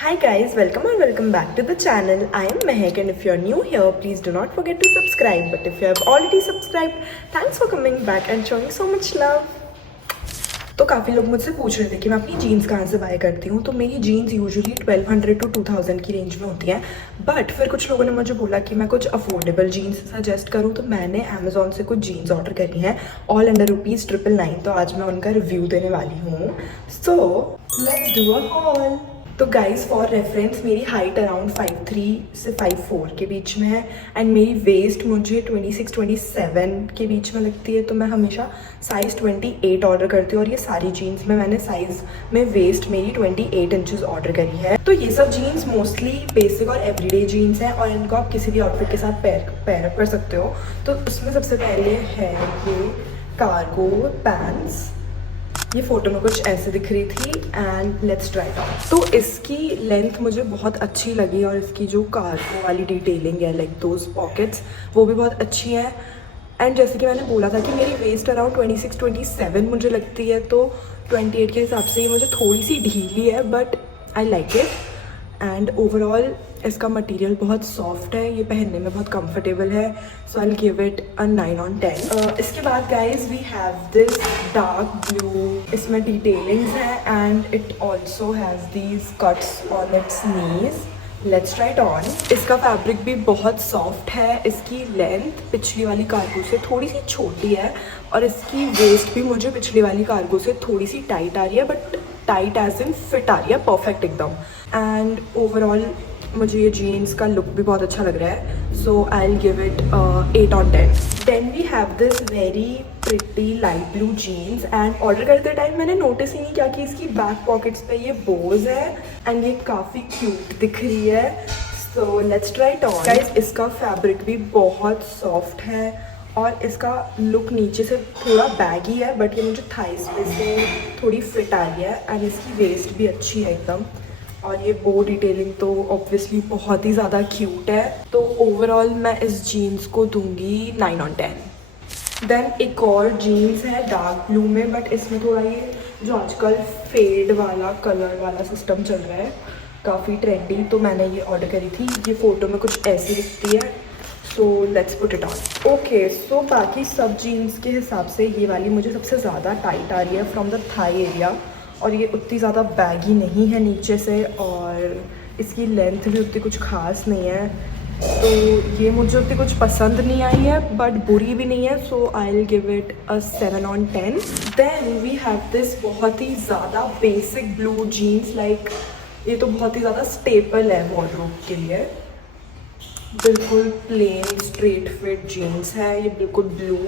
Hi guys, welcome and welcome back to the channel. I am Mehak and if you are new here, please do not forget to subscribe. But if you have already subscribed, thanks for coming back and showing so much love. तो काफ़ी लोग मुझसे पूछ रहे थे कि मैं अपनी जीन्स कहाँ से बाय करती हूँ। तो मेरी जीन्स यूजुअली 1200 to 2000 की रेंज में होती हैं, बट फिर कुछ लोगों ने मुझे बोला कि मैं कुछ अफोर्डेबल जीन्स सजेस्ट करूँ, तो मैंने अमेज़ॉन से कुछ जीन्स ऑर्डर करी हैं ऑल अंडर ₹999। तो आज मैं उनका रिव्यू देने वाली हूँ। So let's do a hall. तो गाइस फॉर रेफरेंस मेरी हाइट अराउंड 5'3" से 5'4" के बीच में है एंड मेरी वेस्ट मुझे 26-27 के बीच में लगती है। तो मैं हमेशा साइज़ 28 ऑर्डर करती हूँ और ये सारी जीन्स में मैंने साइज़ में वेस्ट मेरी 28 इंचेस ऑर्डर करी है। तो ये सब जीन्स मोस्टली बेसिक और एवरीडे जीन्स हैं और इनको आप किसी भी आउटफिट के साथ पेयर अप कर सकते हो। तो उसमें सबसे पहले है ये कार्गो पैंट्स। ये फ़ोटो में कुछ ऐसे दिख रही थी and let's try it out. तो इसकी लेंथ मुझे बहुत अच्छी लगी और इसकी जो कार्गो वाली डिटेलिंग है लाइक दोज पॉकेट्स वो भी बहुत अच्छी है। एंड जैसे कि मैंने बोला था कि मेरी वेस्ट अराउंड 26-27 मुझे लगती है, तो 28 के हिसाब से ये मुझे थोड़ी सी ढीली है, but I like it. And overall इसका मटेरियल बहुत सॉफ्ट है, ये पहनने में बहुत कंफर्टेबल है। So I will give it a 9/10। इसके बाद guys we have this dark blue, इसमें डिटेलिंग्स हैं and it also has these cuts on its knees. Let's try it on. इसका फैब्रिक भी बहुत सॉफ्ट है, इसकी लेंथ पिछली वाली कार्गो से थोड़ी सी छोटी है और इसकी वेस्ट भी मुझे पिछली वाली कार्गो से थोड़ी सी टाइट आ रही है, but tight as in fit आ रही है, परफेक्ट एकदम। एंड ओवरऑल मुझे ये जीन्स का लुक भी बहुत अच्छा लग रहा है। So I will give it 8/10। Then we have this very pretty light blue jeans and order करते टाइम मैंने नोटिस ही नहीं किया कि इसकी बैक पॉकेट्स पे ये बोज है एंड ये काफ़ी क्यूट दिख रही है। So let's try it on. Guys इसका फैब्रिक भी बहुत सॉफ्ट है और इसका लुक नीचे से थोड़ा बैगी है, बट ये मुझे थाइस पे से थोड़ी फिट आ रही है एंड इसकी वेस्ट भी अच्छी है एकदम। और ये बो डिटेलिंग तो ऑब्वियसली बहुत ही ज़्यादा क्यूट है। तो ओवरऑल मैं इस जीन्स को दूंगी 9/10। देन एक और जीन्स है डार्क ब्लू में, बट इसमें थोड़ा ये जो आजकल फेड वाला कलर वाला सिस्टम चल रहा है, काफ़ी ट्रेंडी, तो मैंने ये ऑर्डर करी थी। ये फ़ोटो में कुछ ऐसी दिखती है। So let's put it on. Okay, so बाकी सब जीन्स के हिसाब से ये वाली मुझे सबसे ज़्यादा टाइट आ रही है फ्रॉम द थाई एरिया, और ये उतनी ज़्यादा बैगी नहीं है नीचे से और इसकी लेंथ भी उतनी कुछ ख़ास नहीं है। तो ये मुझे उतनी कुछ पसंद नहीं आई है, बट बुरी भी नहीं है। So I will give it a 7/10। Then we have this बहुत ही ज़्यादा बेसिक ब्लू जीन्स, लाइक ये तो बहुत ही ज़्यादा स्टेपल है वॉर्डरोब के लिए। बिल्कुल प्लेन स्ट्रेट फिट जीन्स है, ये बिल्कुल ब्लू,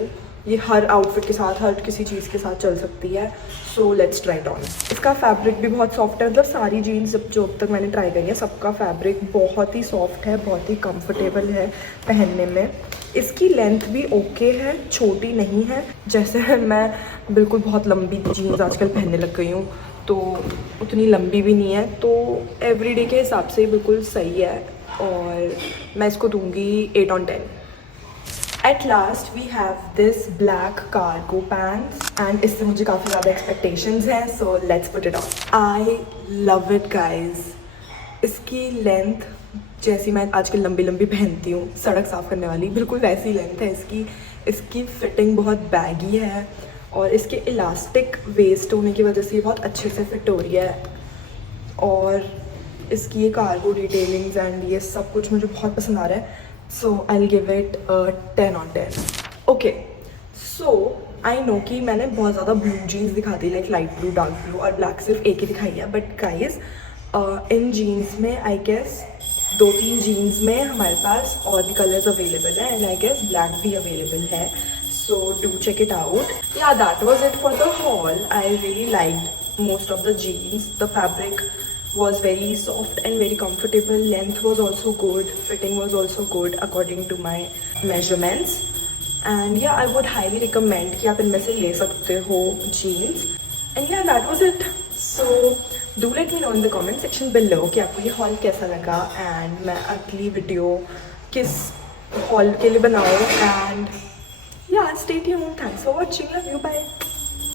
ये हर आउटफिट के साथ, हर किसी चीज़ के साथ चल सकती है। So let's try it on. इसका फैब्रिक भी बहुत सॉफ्ट है, मतलब सारी जीन्स जो अब तक मैंने ट्राई करी है सबका फैब्रिक बहुत ही सॉफ्ट है, बहुत ही कंफर्टेबल है पहनने में। इसकी लेंथ भी ओके है, छोटी नहीं है। जैसे मैं बिल्कुल बहुत लंबी जीन्स आजकल पहनने लग गई हूँ, तो उतनी लंबी भी नहीं है, तो एवरीडे के हिसाब से बिल्कुल सही है और मैं इसको दूंगी 8/10। At last we have this black cargo pants and इससे मुझे काफ़ी ज़्यादा एक्सपेक्टेशंस हैं। So let's put it on. I love it guys. इसकी लेंथ जैसी मैं आजकल लंबी लंबी पहनती हूँ सड़क साफ़ करने वाली, बिल्कुल वैसी लेंथ है इसकी। इसकी फिटिंग बहुत बैगी है और इसके इलास्टिक वेस्ट होने की वजह से ये बहुत अच्छे से फिट हो रही है। और इसकी ये कार्गो डिटेलिंग्स एंड ये सब कुछ मुझे बहुत पसंद आ रहा है। So I will give it 10/10। Okay, so I know कि मैंने बहुत ज़्यादा ब्लू जीन्स दिखा दी, like light blue, dark blue, और ब्लैक सिर्फ एक ही दिखाई है। बट गाइज इन जीन्स में आई गेस 2-3 जीन्स में हमारे पास और भी कलर्स अवेलेबल है एंड आई गेस ब्लैक भी अवेलेबल है। So do check it out. Yeah that was it for the haul. I really like most of the jeans. The fabric was very soft and very comfortable. Length was also good, fitting was also good according to my measurements. And yeah, I would highly recommend कि आप इनमें से ले सकते हो jeans. And yeah, that was it. So do let me know in the comment section below कि आपको ये haul कैसा लगा and मैं अगली वीडियो किस haul के लिए बनाऊँ। And yeah, stay tuned. Thanks for watching. Love you. Bye.